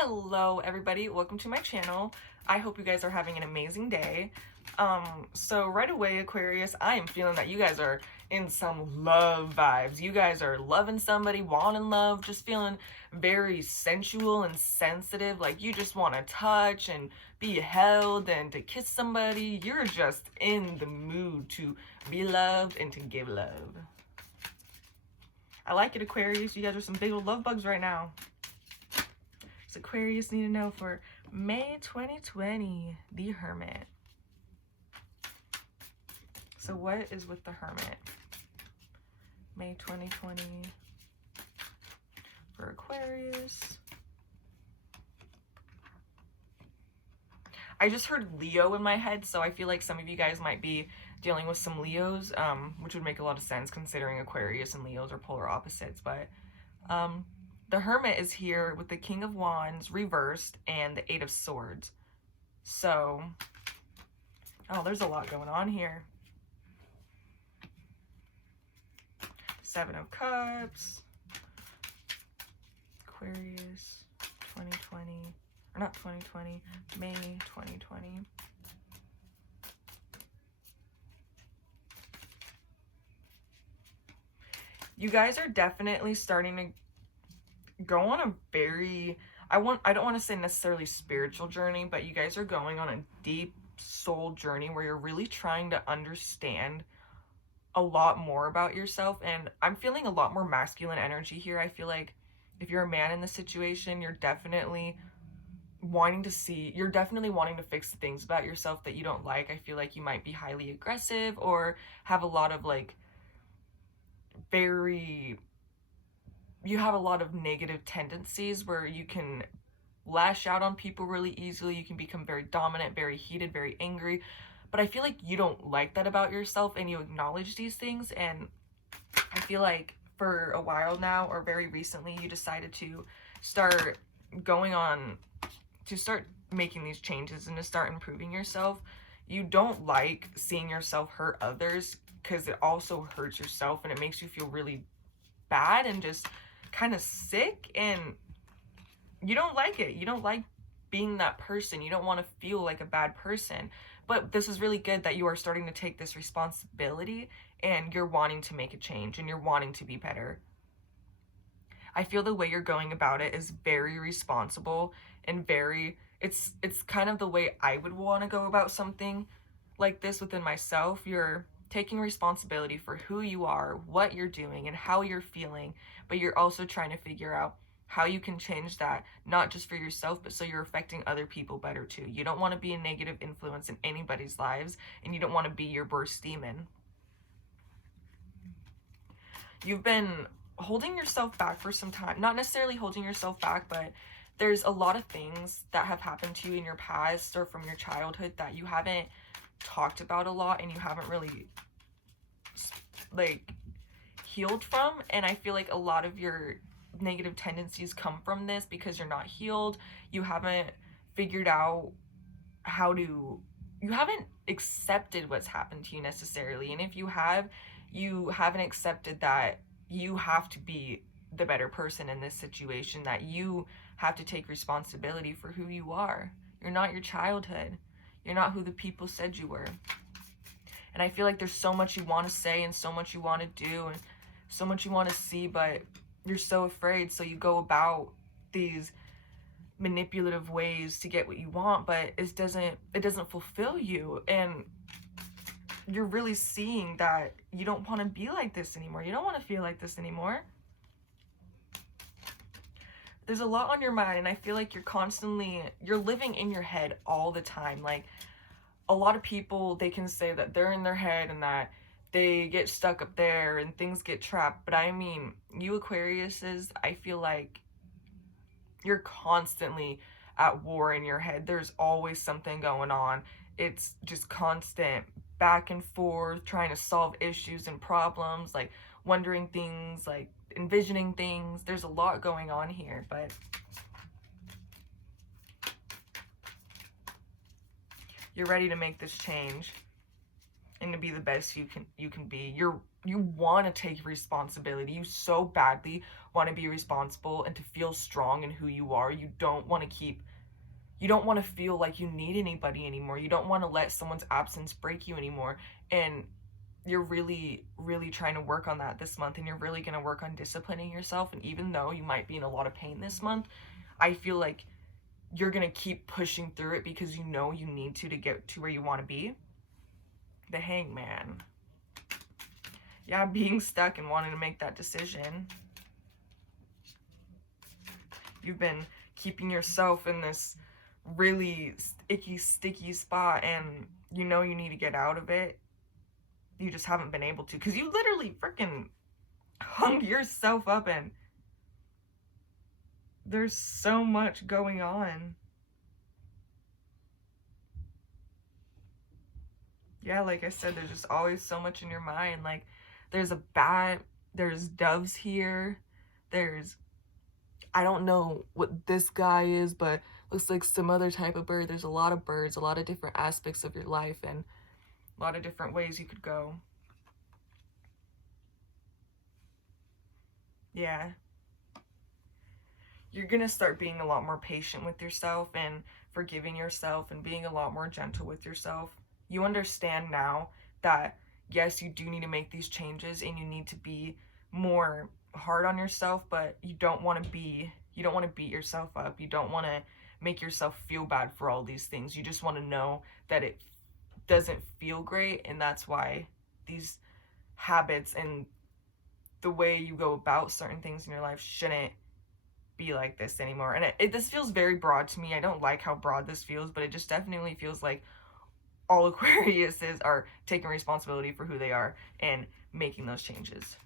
Hello everybody, welcome to my channel. I hope you guys are having an amazing day. So right away, Aquarius, I am feeling that you guys are in some love vibes. You guys are loving somebody, wanting love, just feeling very sensual and sensitive. Like you just want to touch and be held and to kiss somebody. You're just in the mood to be loved and to give love. I like it, Aquarius. You guys are some big old love bugs right now. So Aquarius need to know for May 2020, the Hermit. So what is with the Hermit? May 2020 for Aquarius. I just heard Leo in my head, so I feel like some of you guys might be dealing with some Leos, which would make a lot of sense considering Aquarius and Leos are polar opposites. But the Hermit is here with the King of Wands reversed and the Eight of Swords. So, oh, there's a lot going on here. Seven of Cups, Aquarius, 2020, or not 2020, May 2020. You guys are definitely starting to go on a very, I don't want to say necessarily spiritual journey, but you guys are going on a deep soul journey where you're really trying to understand a lot more about yourself. And I'm feeling a lot more masculine energy here. I feel like if you're a man in this situation, you're definitely wanting to fix the things about yourself that you don't like. I feel like you might be highly aggressive or have a lot of like you have a lot of negative tendencies where you can lash out on people really easily. You can become very dominant, very heated, very angry. But I feel like you don't like that about yourself and you acknowledge these things. And I feel like for a while now, or very recently, you decided to start making these changes and to start improving yourself. You don't like seeing yourself hurt others because it also hurts yourself and it makes you feel really bad and just kind of sick, and you don't like it. You don't like being that person. You don't want to feel like a bad person. But this is really good that you are starting to take this responsibility and you're wanting to make a change and you're wanting to be better. I feel the way you're going about it is very responsible and it's kind of the way I would want to go about something like this within myself. You're taking responsibility for who you are, what you're doing, and how you're feeling, but you're also trying to figure out how you can change that, not just for yourself, but so you're affecting other people better too. You don't want to be a negative influence in anybody's lives, and you don't want to be your worst demon. You've been holding yourself back for some time. Not necessarily holding yourself back, but there's a lot of things that have happened to you in your past or from your childhood that you haven't talked about a lot and you haven't really like healed from. And I feel like a lot of your negative tendencies come from this because you're not healed. You haven't figured out you haven't accepted what's happened to you necessarily. And if you haven't accepted that you have to be the better person in this situation, that you have to take responsibility for who you are. You're not your childhood. You're not who the people said you were. And I feel like there's so much you want to say and so much you want to do and so much you want to see, but you're so afraid, so you go about these manipulative ways to get what you want, but it doesn't fulfill you. And you're really seeing that you don't want to be like this anymore. You don't want to feel like this anymore. There's a lot on your mind, and I feel like you're living in your head all the time. Like a lot of people, they can say that they're in their head and that they get stuck up there and things get trapped. But I mean, you Aquariuses, I feel like you're constantly at war in your head. There's always something going on. It's just constant back and forth, trying to solve issues and problems, like wondering things, like envisioning things. There's a lot going on here, but you're ready to make this change and to be the best you can be. You want to take responsibility. You so badly want to be responsible and to feel strong in who you are. You don't want to feel like you need anybody anymore. You don't want to let someone's absence break you anymore. And you're really, really trying to work on that this month, and you're really going to work on disciplining yourself. And even though you might be in a lot of pain this month, I feel like you're going to keep pushing through it because you know you need to get to where you want to be. The Hangman. Yeah, being stuck and wanting to make that decision. You've been keeping yourself in this really icky, sticky spot, and you know you need to get out of it. You just haven't been able to, because you literally freaking hung yourself up, and there's so much going on. Yeah, like I said, there's just always so much in your mind. Like, there's a bat, there's doves here, there's, I don't know what this guy is, but looks like some other type of bird. There's a lot of birds, a lot of different aspects of your life, and a lot of different ways you could go. Yeah. You're going to start being a lot more patient with yourself and forgiving yourself and being a lot more gentle with yourself. You understand now that, yes, you do need to make these changes and you need to be more hard on yourself, but you don't want to beat yourself up. You don't want to make yourself feel bad for all these things. You just want to know that it doesn't feel great, and that's why these habits and the way you go about certain things in your life shouldn't be like this anymore. And this feels very broad to me. I don't like how broad this feels, but it just definitely feels like all Aquariuses are taking responsibility for who they are and making those changes.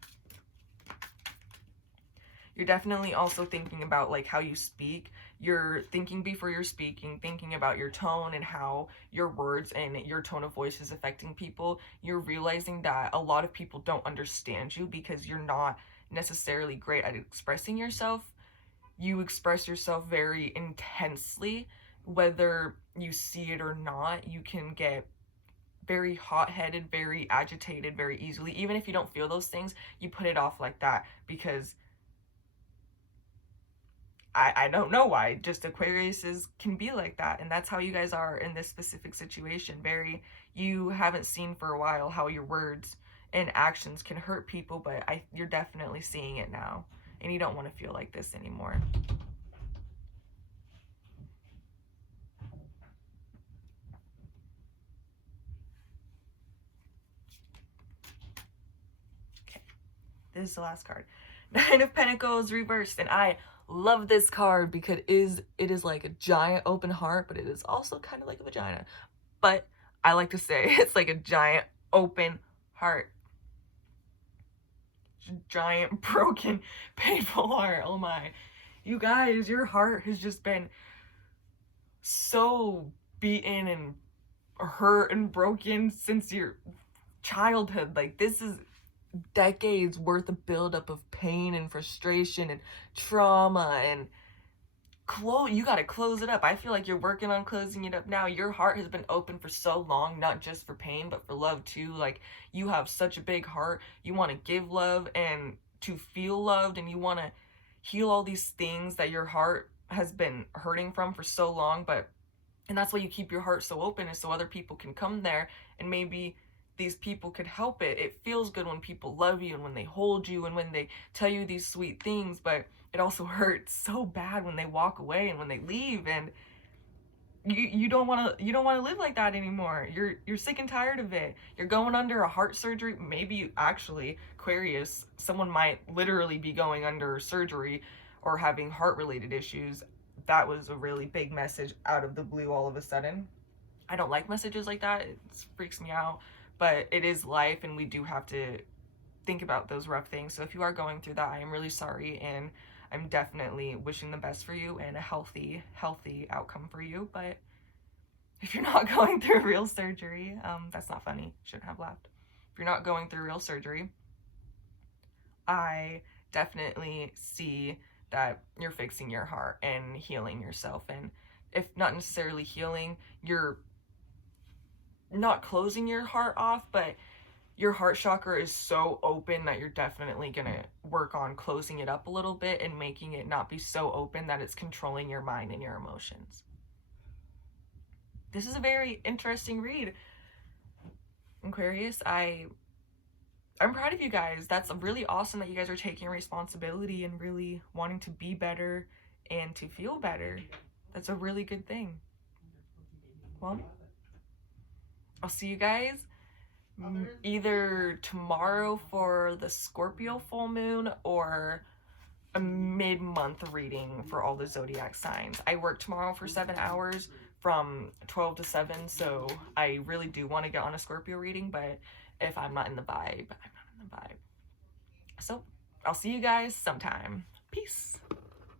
You're definitely also thinking about like how you speak. You're thinking before you're speaking, thinking about your tone and how your words and your tone of voice is affecting people. You're realizing that a lot of people don't understand you because you're not necessarily great at expressing yourself. You express yourself very intensely, whether you see it or not. You can get very hot-headed, very agitated very easily. Even if you don't feel those things, you put it off like that because I don't know why, just Aquariuses can be like that, and that's how you guys are in this specific situation. You haven't seen for a while how your words and actions can hurt people, but you're definitely seeing it now, and you don't want to feel like this anymore. Okay, this is the last card. Nine of Pentacles reversed, and I love this card because it is like a giant open heart, but it is also kind of like a vagina. But I like to say it's like a giant open heart. Giant broken painful heart. Oh my, you guys, your heart has just been so beaten and hurt and broken since your childhood. Like, this is decades worth of buildup of pain and frustration and trauma, and you gotta close it up. I feel like you're working on closing it up now. Your heart has been open for so long, not just for pain but for love too. Like, you have such a big heart. You want to give love and to feel loved, and you want to heal all these things that your heart has been hurting from for so long. And that's why you keep your heart so open, is so other people can come there, and maybe these people could help it. It feels good when people love you and when they hold you and when they tell you these sweet things, but it also hurts so bad when they walk away and when they leave, and you don't want to live like that anymore. You're sick and tired of it. You're going under a heart surgery. Maybe actually, Aquarius, someone might literally be going under surgery or having heart related issues. That was a really big message out of the blue all of a sudden. I don't like messages like that. It freaks me out. But it is life, and we do have to think about those rough things. So if you are going through that, I am really sorry, and I'm definitely wishing the best for you and a healthy outcome for you. But if you're not going through real surgery, that's not funny. Shouldn't have laughed. If you're not going through real surgery, I definitely see that you're fixing your heart and healing yourself. And if not necessarily healing, you're not closing your heart off, but your heart chakra is so open that you're definitely gonna work on closing it up a little bit and making it not be so open that it's controlling your mind and your emotions. This is a very interesting read, Aquarius. I'm proud of you guys. That's really awesome that you guys are taking responsibility and really wanting to be better and to feel better. That's a really good thing. Well, I'll see you guys either tomorrow for the Scorpio full moon or a mid-month reading for all the zodiac signs. I work tomorrow for 7 hours from 12 to 7, so I really do want to get on a Scorpio reading, but if I'm not in the vibe, I'm not in the vibe. So I'll see you guys sometime. Peace.